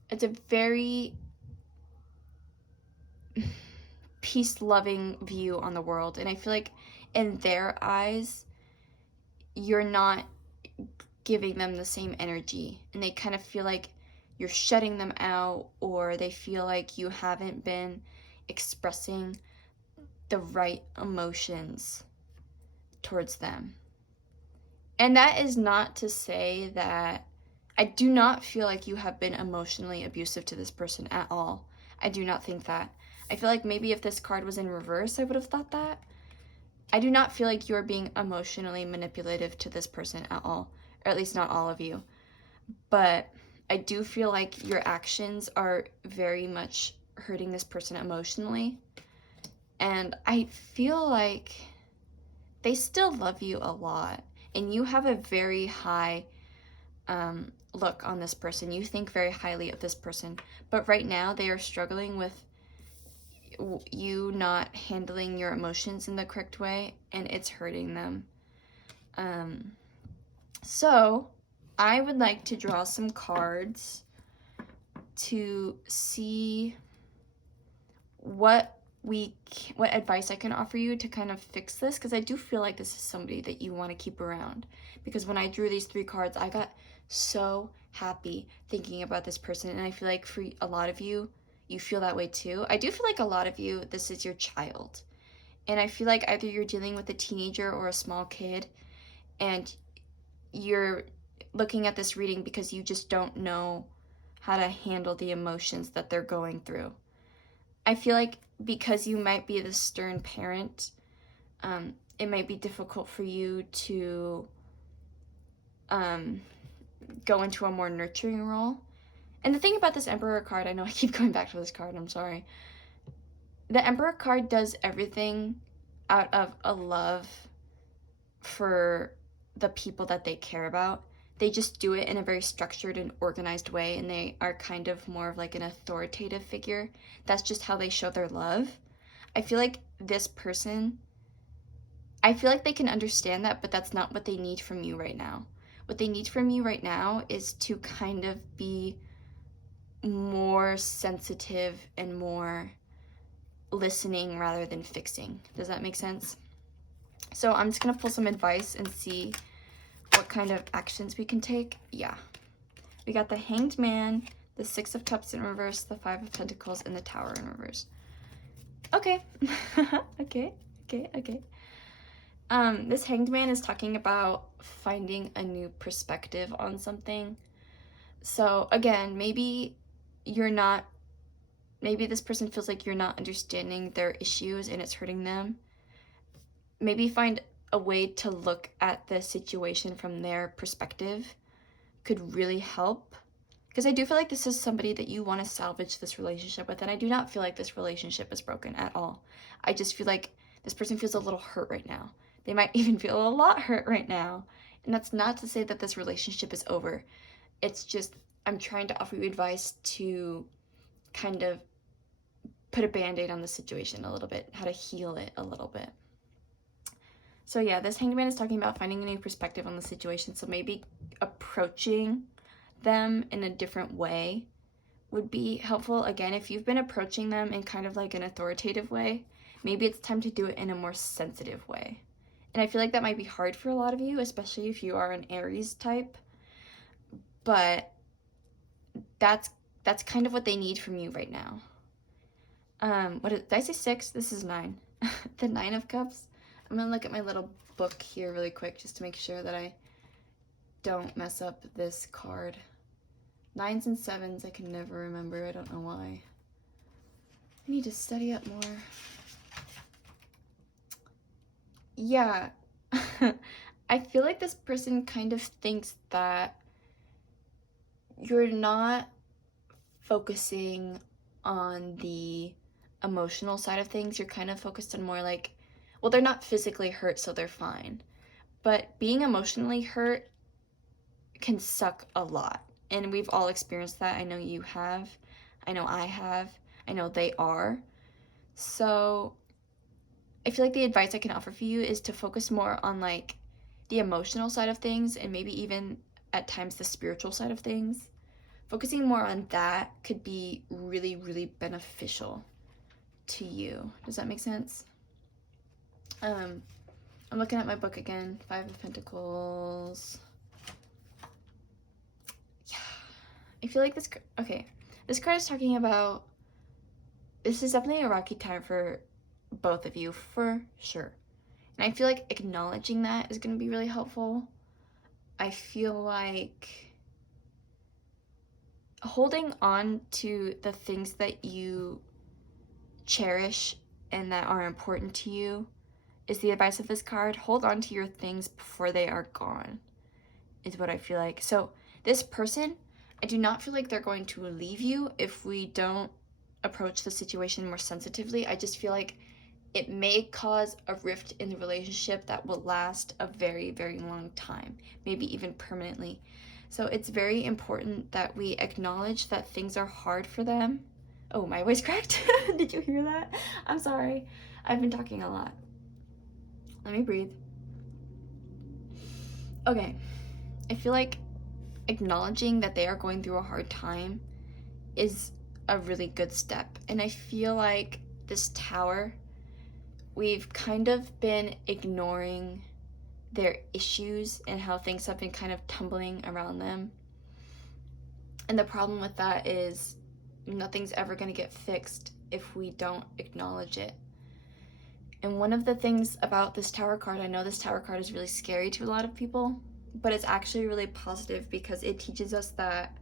It's a very peace-loving view on the world. And I feel like in their eyes, you're not giving them the same energy. And they kind of feel like you're shutting them out, or they feel like you haven't been expressing the right emotions towards them. And that is not to say that I do not feel like you have been emotionally abusive to this person at all. I do not think that. I feel like maybe if this card was in reverse, I would have thought that. I do not feel like you're being emotionally manipulative to this person at all, or at least not all of you. But I do feel like your actions are very much hurting this person emotionally. And I feel like they still love you a lot. And you have a very high look on this person. You think very highly of this person. But right now they are struggling with you not handling your emotions in the correct way, and it's hurting them. So I would like to draw some cards to see what advice I can offer you to kind of fix this, because I do feel like this is somebody that you want to keep around. Because when I drew these 3 cards, I got so happy thinking about this person, and I feel like for a lot of you, you feel that way too. I do feel like a lot of you, this is your child. And I feel like either you're dealing with a teenager or a small kid, and you're looking at this reading because you just don't know how to handle the emotions that they're going through. I feel like because you might be the stern parent, it might be difficult for you to go into a more nurturing role. And the thing about this Emperor card, I know I keep going back to this card, I'm sorry. The Emperor card does everything out of a love for the people that they care about. They just do it in a very structured and organized way, and they are kind of more of like an authoritative figure. That's just how they show their love. I feel like this person, I feel like they can understand that, but that's not what they need from you right now. What they need from you right now is to kind of be more sensitive and more listening rather than fixing. Does that make sense? So I'm just gonna pull some advice and see what kind of actions we can take. Yeah. We got the Hanged Man, the 6 of Cups in reverse, the 5 of Pentacles, and the Tower in reverse. Okay. okay. This Hanged Man is talking about finding a new perspective on something. So again, maybe this person feels like you're not understanding their issues and it's hurting them. Maybe find a way to look at the situation from their perspective could really help. Because I do feel like this is somebody that you want to salvage this relationship with, and I do not feel like this relationship is broken at all. I just feel like this person feels a little hurt right now. They might even feel a lot hurt right now. And that's not to say that this relationship is over. It's just, I'm trying to offer you advice to kind of put a band-aid on the situation a little bit, how to heal it a little bit. So yeah, this Hanged Man is talking about finding a new perspective on the situation. So maybe approaching them in a different way would be helpful. Again, if you've been approaching them in kind of like an authoritative way, maybe it's time to do it in a more sensitive way. And I feel like that might be hard for a lot of you, especially if you are an Aries type. But that's kind of what they need from you right now. Did I say 6? This is 9. The 9 of Cups. I'm gonna look at my little book here really quick just to make sure that I don't mess up this card. 9s and 7s I can never remember. I don't know why. I need to study up more. Yeah. I feel like this person kind of thinks that you're not focusing on the emotional side of things. You're kind of focused on more like, well, they're not physically hurt, so they're fine. But being emotionally hurt can suck a lot. And we've all experienced that. I know you have. I know I have. I know they are. So I feel like the advice I can offer for you is to focus more on like the emotional side of things, and maybe even at times the spiritual side of things. Focusing more on that could be really, really beneficial to you. Does that make sense? I'm looking at my book again. 5 of Pentacles. Yeah. I feel like this card is talking about, this is definitely a rocky time for both of you, for sure. And I feel like acknowledging that is going to be really helpful. I feel like holding on to the things that you cherish and that are important to you is the advice of this card. Hold on to your things before they are gone, is what I feel like. So this person, I do not feel like they're going to leave you if we don't approach the situation more sensitively. I just feel like it may cause a rift in the relationship that will last a very, very long time, maybe even permanently. So it's very important that we acknowledge that things are hard for them. Oh, my voice cracked. Did you hear that? I'm sorry. I've been talking a lot. Let me breathe. Okay. I feel like acknowledging that they are going through a hard time is a really good step. And I feel like this Tower, we've kind of been ignoring their issues and how things have been kind of tumbling around them. And the problem with that is nothing's ever going to get fixed if we don't acknowledge it. And one of the things about this Tower card, I know this Tower card is really scary to a lot of people, but it's actually really positive because it teaches us that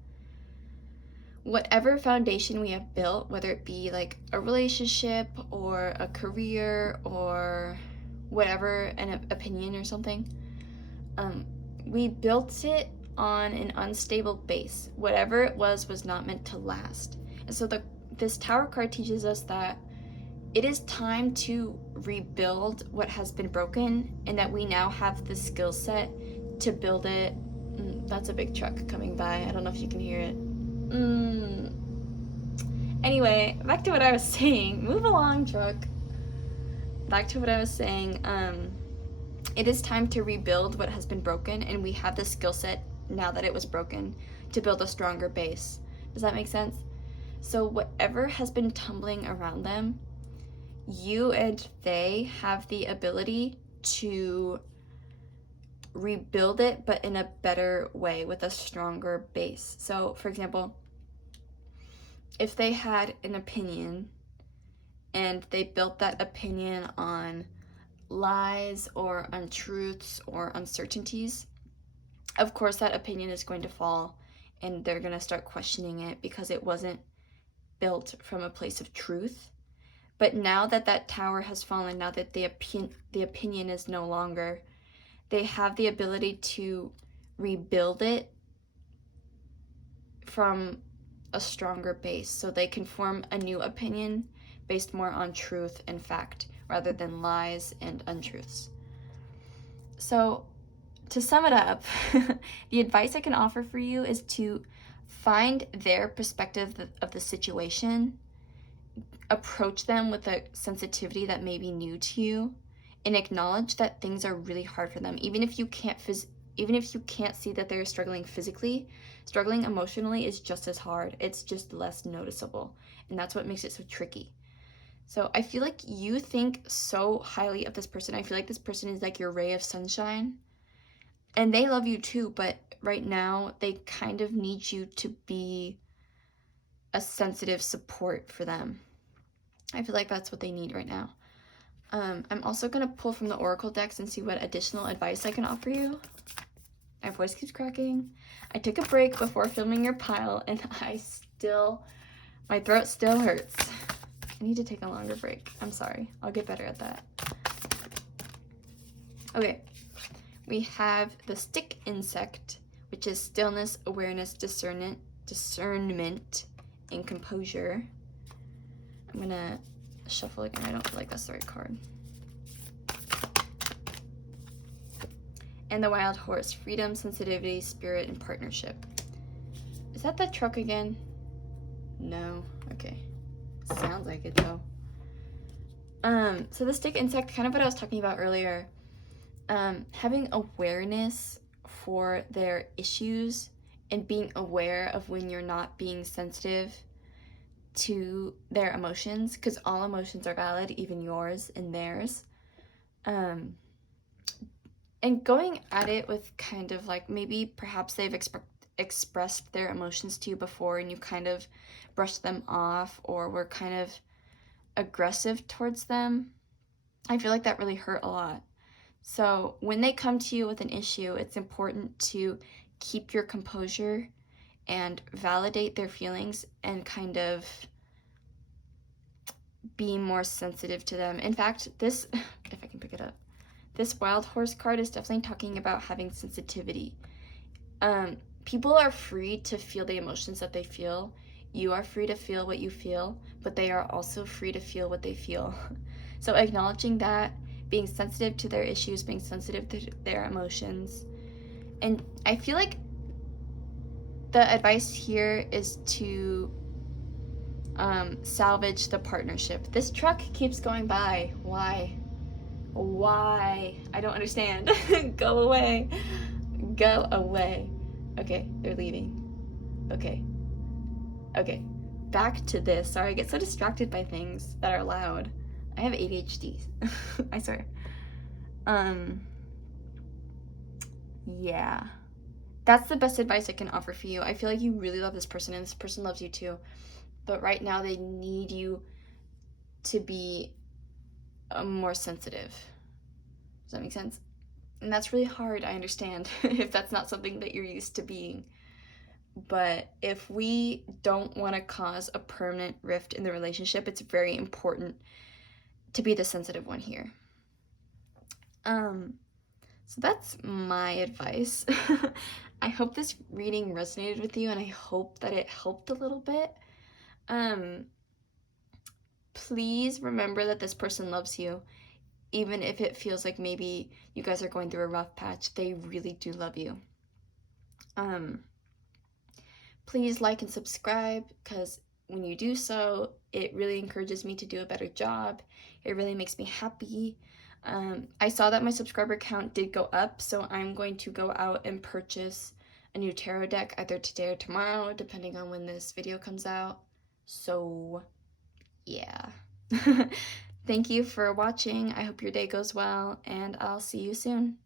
whatever foundation we have built, whether it be like a relationship or a career or whatever, an opinion or something, we built it on an unstable base. Whatever it was not meant to last. And so this Tower card teaches us that it is time to rebuild what has been broken, and that we now have the skill set to build it. That's a big truck coming by. I don't know if you can hear it. Anyway, back to what I was saying. Move along, truck. Back to what I was saying. It is time to rebuild what has been broken, and we have the skill set, now that it was broken, to build a stronger base. Does that make sense? So whatever has been tumbling around them, you and they have the ability to rebuild it, but in a better way, with a stronger base. So, for example, if they had an opinion and they built that opinion on lies or untruths or uncertainties, of course that opinion is going to fall, and they're going to start questioning it because it wasn't built from a place of truth. But now that that tower has fallen, now that the opinion is no longer, they have the ability to rebuild it from a stronger base, so they can form a new opinion based more on truth and fact rather than lies and untruths. So to sum it up, the advice I can offer for you is to find their perspective of the situation, approach them with a sensitivity that may be new to you, and acknowledge that things are really hard for them. Even if you can't see that they're struggling physically, struggling emotionally is just as hard. It's just less noticeable, and that's what makes it so tricky. So I feel like you think so highly of this person. I feel like this person is like your ray of sunshine, and they love you too, but right now they kind of need you to be a sensitive support for them. I feel like that's what they need right now. I'm also going to pull from the Oracle decks and see what additional advice I can offer you. My voice keeps cracking. I took a break before filming your pile, and my throat still hurts. I need to take a longer break. I'm sorry. I'll get better at that. Okay. We have the stick insect, which is stillness, awareness, discernment, and composure. I'm gonna shuffle again. I don't feel like that's the right card. And the wild horse, freedom, sensitivity, spirit, and partnership. Is that the truck again? No. Okay. Sounds like it though. So the stick insect, kind of what I was talking about earlier. Having awareness for their issues and being aware of when you're not being sensitive to their emotions, because all emotions are valid, even yours and theirs. And going at it with kind of like, maybe perhaps they've expressed their emotions to you before and you kind of brushed them off or were kind of aggressive towards them. I feel like that really hurt a lot. So when they come to you with an issue, it's important to keep your composure and validate their feelings and kind of be more sensitive to them. In fact, this, if I can pick it up, this wild horse card is definitely talking about having sensitivity. People are free to feel the emotions that they feel. You are free to feel what you feel, but they are also free to feel what they feel. So acknowledging that, being sensitive to their issues, being sensitive to their emotions. And I feel like the advice here is to salvage the partnership. This truck keeps going by. Why? I don't understand. Go away. Go away. Okay, they're leaving. Okay. Back to this. Sorry, I get so distracted by things that are loud. I have ADHD. I swear. Yeah. That's the best advice I can offer for you. I feel like you really love this person and this person loves you too. But right now they need you to be more sensitive. Does that make sense? And that's really hard, I understand, if that's not something that you're used to being. But if we don't want to cause a permanent rift in the relationship, it's very important to be the sensitive one here. So that's my advice. I hope this reading resonated with you, and I hope that it helped a little bit. Please remember that this person loves you. Even if it feels like maybe you guys are going through a rough patch, they really do love you. Please like and subscribe, because when you do so, it really encourages me to do a better job. It really makes me happy. I saw that my subscriber count did go up, so I'm going to go out and purchase a new tarot deck either today or tomorrow, depending on when this video comes out. So, yeah. Thank you for watching. I hope your day goes well, and I'll see you soon.